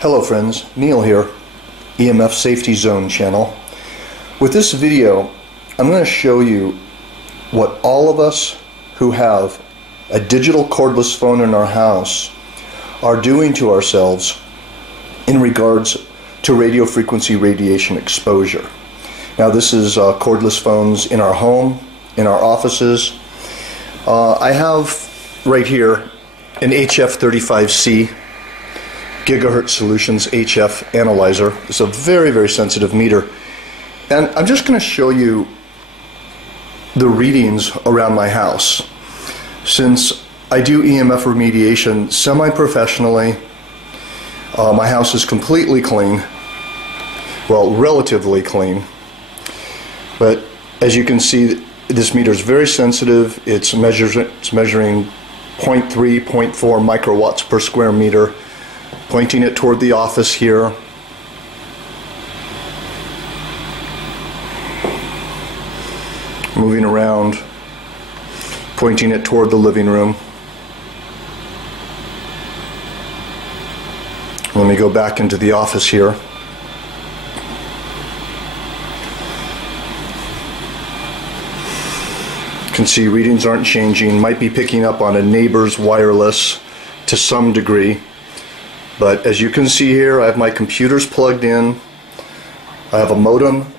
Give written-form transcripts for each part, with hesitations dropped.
Hello friends, Neil here, EMF Safety Zone channel. With this video, I'm going to show you what all of us who have a digital cordless phone in our house are doing to ourselves in regards to radio frequency radiation exposure. Now this is cordless phones in our home, in our offices. I have right here an HF35C Gigahertz Solutions HF analyzer. It's a very, very sensitive meter. And I'm just going to show you the readings around my house. Since I do EMF remediation semi-professionally, my house is completely clean. Well, relatively clean. But as you can see, this meter is very sensitive. It's measuring 0.3, 0.4 microwatts per square meter. Pointing it toward the office here. Moving around, pointing it toward the living room. Let me go back into the office here. You can see readings aren't changing. Might be picking up on a neighbor's wireless to some degree. But as you can see here, I have my computers plugged in. I have a modem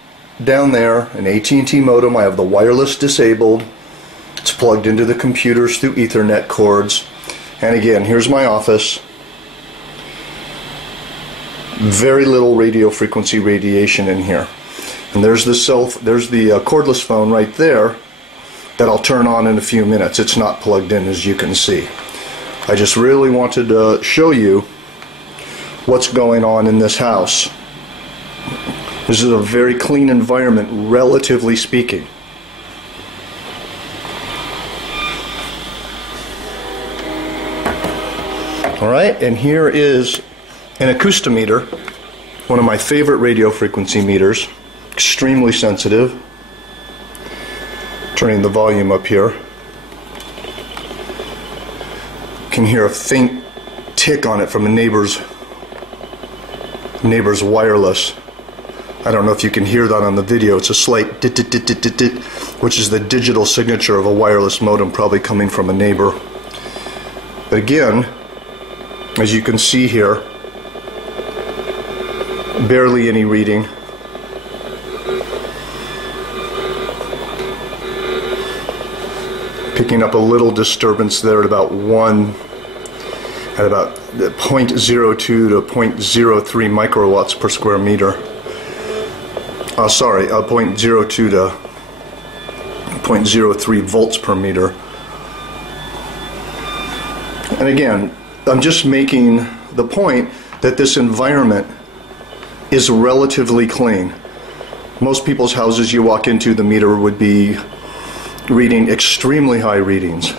down there, an AT&T modem. I have the wireless disabled. It's plugged into the computers through Ethernet cords. And again, here's my office. Very little radio frequency radiation in here. And there's the cordless phone right there that I'll turn on in a few minutes. It's not plugged in, as you can see. I just really wanted to show you what's going on in this house. This is a very clean environment, relatively speaking. Alright, and here is an acoustometer, one of my favorite radio frequency meters, extremely sensitive. Turning the volume up here. You can hear a faint tick on it from a neighbor's wireless. I don't know if you can hear that on the video. It's a slight dit dit dit dit dit dit, which is the digital signature of a wireless modem, probably coming from a neighbor. But again, as you can see here, barely any reading. Picking up a little disturbance there at about 0.02 to 0.03 microwatts per square meter. 0.02 to 0.03 volts per meter. And again, I'm just making the point that this environment is relatively clean. Most people's houses you walk into, the meter would be reading extremely high readings.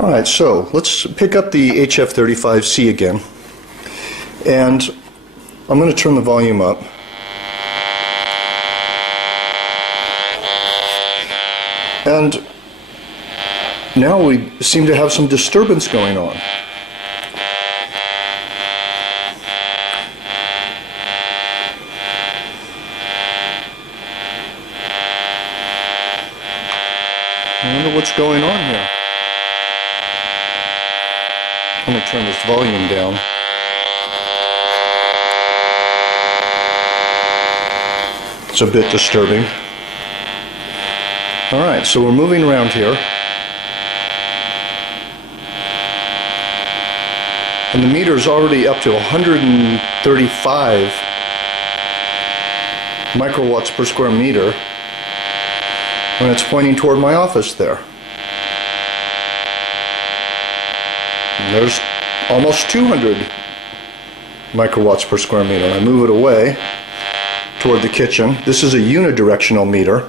Alright, so let's pick up the HF35C again, and I'm going to turn the volume up. And now we seem to have some disturbance going on. I wonder what's going on here. I'm going to turn this volume down. It's a bit disturbing. Alright, so we're moving around here. And the meter is already up to 135 microwatts per square meter when it's pointing toward my office there. And there's almost 200 microwatts per square meter. I move it away toward the kitchen. This is a unidirectional meter,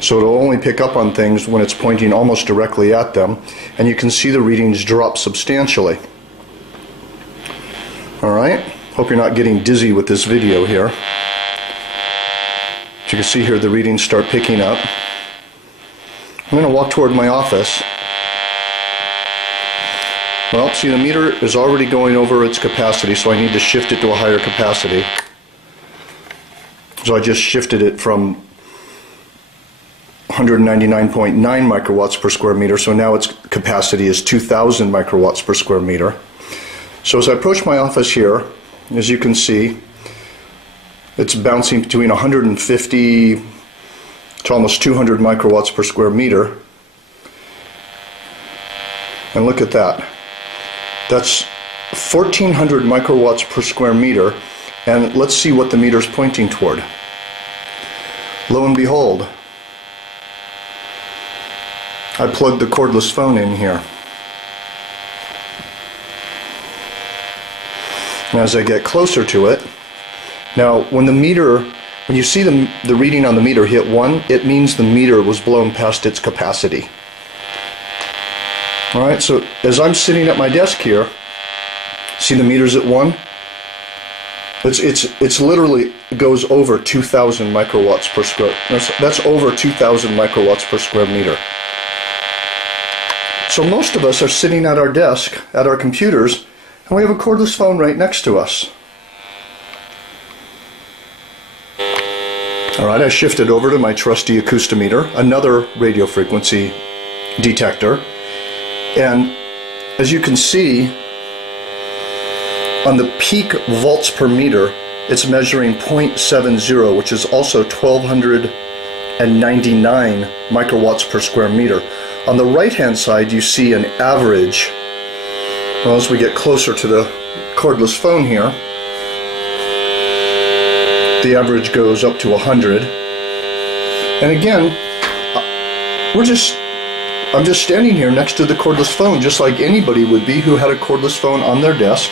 so it'll only pick up on things when it's pointing almost directly at them, and you can see the readings drop substantially. Alright, hope you're not getting dizzy with this video here. As you can see here, the readings start picking up. I'm going to walk toward my office. Well, see, the meter is already going over its capacity, so I need to shift it to a higher capacity. So I just shifted it from 199.9 microwatts per square meter, so now its capacity is 2,000 microwatts per square meter. So as I approach my office here, as you can see, it's bouncing between 150 to almost 200 microwatts per square meter. And look at that. That's 1,400 microwatts per square meter, and let's see what the meter's pointing toward. Lo and behold, I plugged the cordless phone in here. And as I get closer to it, now when you see the reading on the meter hit 1, it means the meter was blown past its capacity. Alright, so as I'm sitting at my desk here, see the meter's at 1? It's literally goes over 2,000 microwatts per square. That's over 2,000 microwatts per square meter. So most of us are sitting at our desk, at our computers, and we have a cordless phone right next to us. Alright, I shifted over to my trusty acoustometer, another radio frequency detector. And as you can see, on the peak volts per meter, it's measuring 0.70, which is also 1,299 microwatts per square meter. On the right-hand side, you see an average. Well, as we get closer to the cordless phone here, the average goes up to 100. And again, I'm just standing here next to the cordless phone, just like anybody would be who had a cordless phone on their desk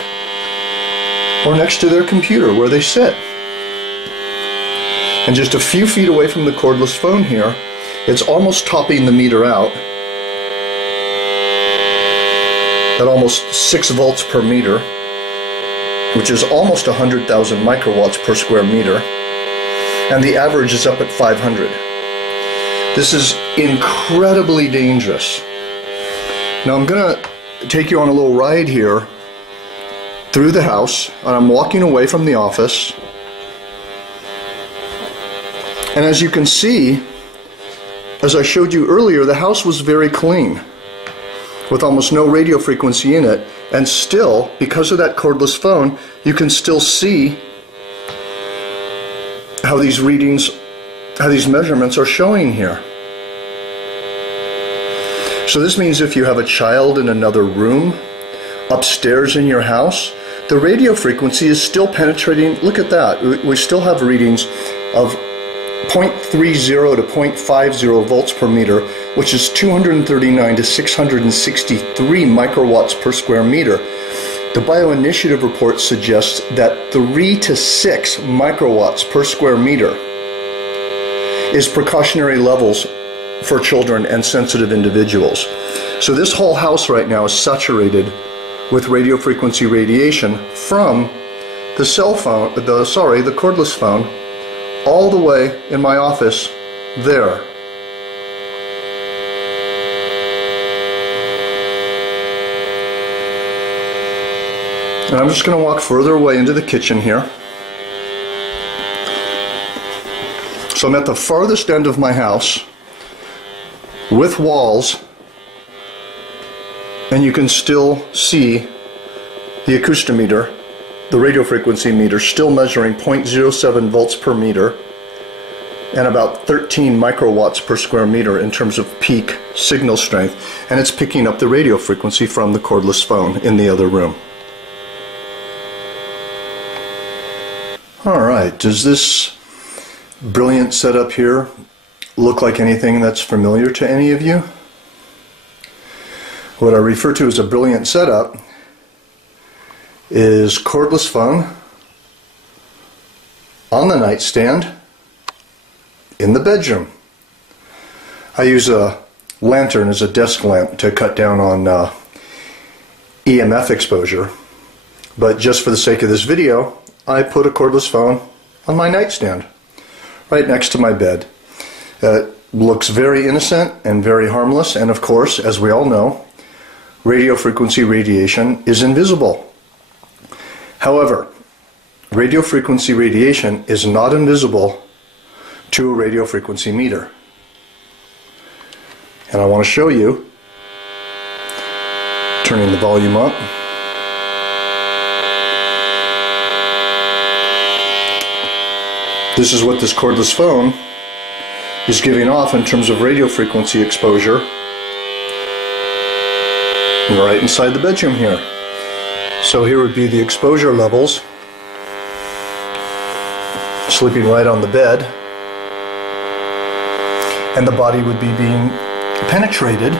or next to their computer where they sit. And just a few feet away from the cordless phone here, it's almost topping the meter out at almost 6 volts per meter, which is almost 100,000 microwatts per square meter, and the average is up at 500. This is incredibly dangerous. Now I'm going to take you on a little ride here through the house, and I'm walking away from the office. And as you can see, as I showed you earlier, the house was very clean, with almost no radio frequency in it, and still, because of that cordless phone, you can still see how these readings, how these measurements are showing here. So this means if you have a child in another room, upstairs in your house, the radio frequency is still penetrating. Look at that. We still have readings of 0.30 to 0.50 volts per meter, which is 239 to 663 microwatts per square meter. The Bioinitiative report suggests that 3 to 6 microwatts per square meter is precautionary levels for children and sensitive individuals. So this whole house right now is saturated with radio frequency radiation from the the cordless phone, all the way in my office there. And I'm just going to walk further away into the kitchen here. So I'm at the farthest end of my house with walls, and you can still see the acoustometer, the radio frequency meter, still measuring 0.07 volts per meter and about 13 microwatts per square meter in terms of peak signal strength, and it's picking up the radio frequency from the cordless phone in the other room. Alright, does this brilliant setup here look like anything that's familiar to any of you? What I refer to as a brilliant setup is cordless phone on the nightstand in the bedroom. I use a lantern as a desk lamp to cut down on EMF exposure, but just for the sake of this video, I put a cordless phone on my nightstand right next to my bed. It looks very innocent and very harmless, and of course, as we all know, radio frequency radiation is invisible. However, radio frequency radiation is not invisible to a radio frequency meter. And I want to show you, turning the volume up. This is what this cordless phone is giving off in terms of radio frequency exposure right inside the bedroom here. So here would be the exposure levels, sleeping right on the bed, and the body would be being penetrated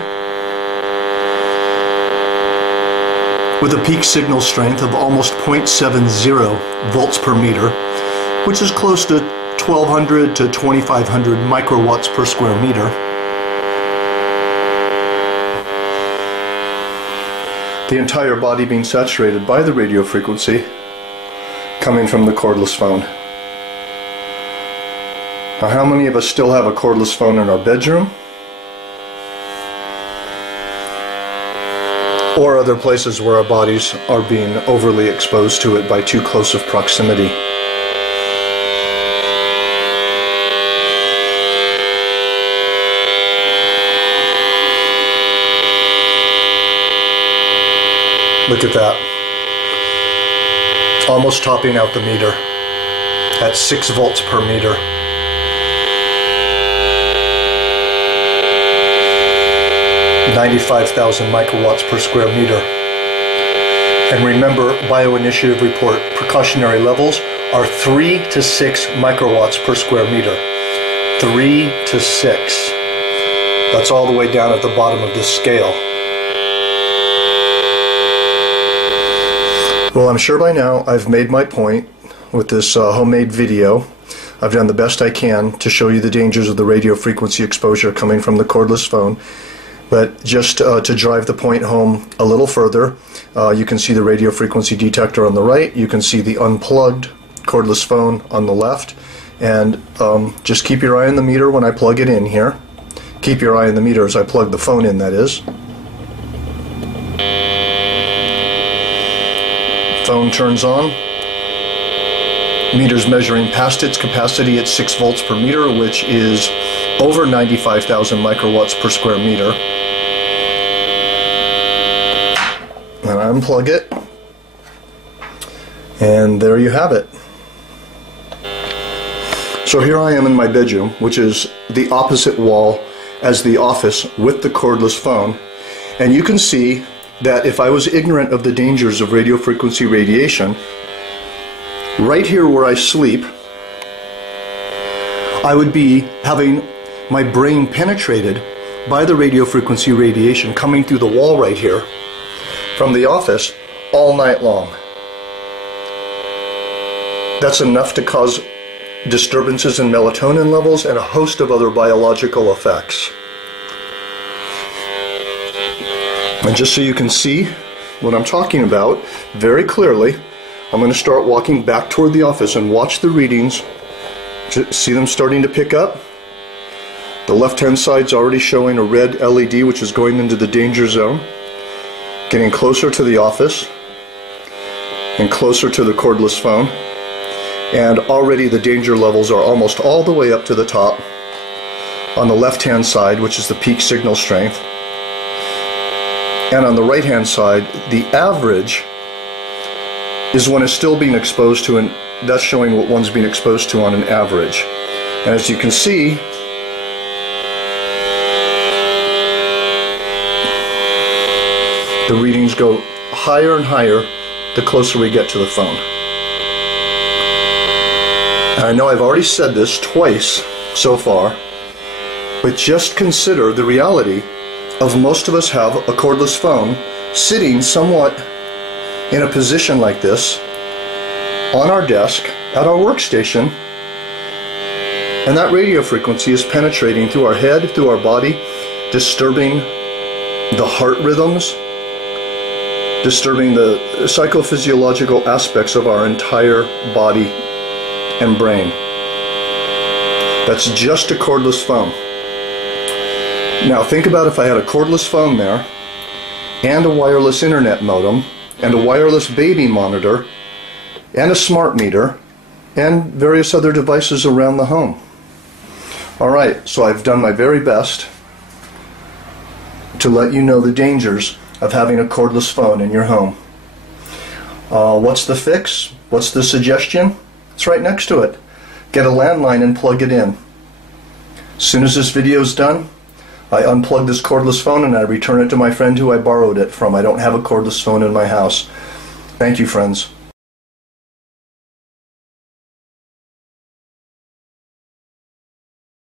with a peak signal strength of almost 0.70 volts per meter, which is close to 1200 to 2500 microwatts per square meter. The entire body being saturated by the radio frequency coming from the cordless phone. Now, how many of us still have a cordless phone in our bedroom? Or other places where our bodies are being overly exposed to it by too close of proximity? Look at that. Almost topping out the meter at 6 volts per meter. $95,000 microwatts per square meter. And remember, Bioinitiative report precautionary levels are 3 to 6 microwatts per square meter. 3 to 6. That's all the way down at the bottom of this scale. Well, I'm sure by now I've made my point with this homemade video. I've done the best I can to show you the dangers of the radio frequency exposure coming from the cordless phone. But just to drive the point home a little further, you can see the radio frequency detector on the right. You can see the unplugged cordless phone on the left. And just keep your eye on the meter when I plug it in here. Keep your eye on the meter as I plug the phone in, that is. Phone turns on. Meter's measuring past its capacity at 6 volts per meter, which is over 95,000 microwatts per square meter. And I unplug it, and there you have it. So here I am in my bedroom, which is the opposite wall as the office with the cordless phone, and you can see that if I was ignorant of the dangers of radio frequency radiation, right here where I sleep, I would be having my brain penetrated by the radio frequency radiation coming through the wall right here from the office all night long. That's enough to cause disturbances in melatonin levels and a host of other biological effects. And just so you can see what I'm talking about very clearly, I'm going to start walking back toward the office and watch the readings. See them starting to pick up? The left-hand side's already showing a red LED, which is going into the danger zone. Getting closer to the office and closer to the cordless phone. And already the danger levels are almost all the way up to the top on the left-hand side, which is the peak signal strength. And on the right-hand side, the average is when it's still being exposed to, and that's showing what one's being exposed to on an average. And as you can see, the readings go higher and higher the closer we get to the phone. And I know I've already said this twice so far, but just consider the reality of most of us have a cordless phone sitting somewhat in a position like this on our desk at our workstation, and that radio frequency is penetrating through our head, through our body, disturbing the heart rhythms, disturbing the psychophysiological aspects of our entire body and brain. That's just a cordless phone. Now think about if I had a cordless phone there and a wireless internet modem, and a wireless baby monitor, and a smart meter, and various other devices around the home. Alright, so I've done my very best to let you know the dangers of having a cordless phone in your home. What's the fix? What's the suggestion? It's right next to it. Get a landline and plug it in. As soon as this video is done, I unplug this cordless phone and I return it to my friend who I borrowed it from. I don't have a cordless phone in my house. Thank you, friends.